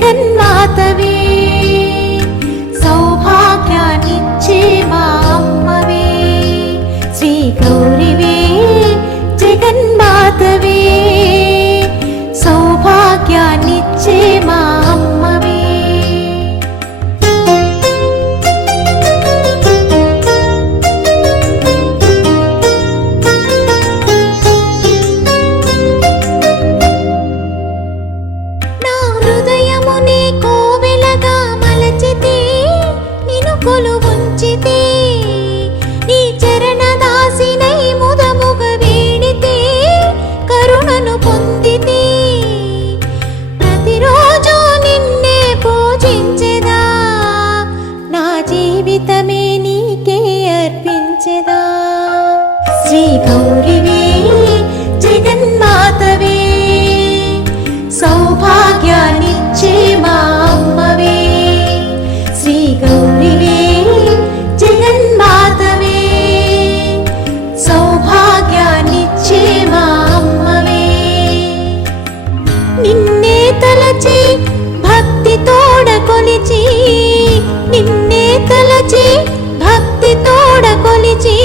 జగన్మాతవే సౌభాగ్యాన్నిచ్చే మా అమ్మవే శ్రీ గౌరివే జగన్మాతవే సౌభాగ్యాన్నిచ్చే మా అమ్మవే నా హృదయముని కోవెలగా మలచితే నిన్ను కొలువుంచితే నీ చరణ దాసినై ముదముగ వేడితే కరుణను పొందితే ప్రతిరోజు నిన్నే పూజించెదా నా జీవితమే నీకే అర్పించెదా శ్రీ గౌరివే జగన్మాతవే సౌభాగ్యాన్నిచ్చే మా అమ్మవే శ్రీ గౌరివే జగన్మాతవే సౌభాగ్యాన్నిచ్చే మా అమ్మవే నిన్నే తలచి భక్తి తోడ కొలిచి నిన్నే తలచి భక్తి తోడ కొలిచి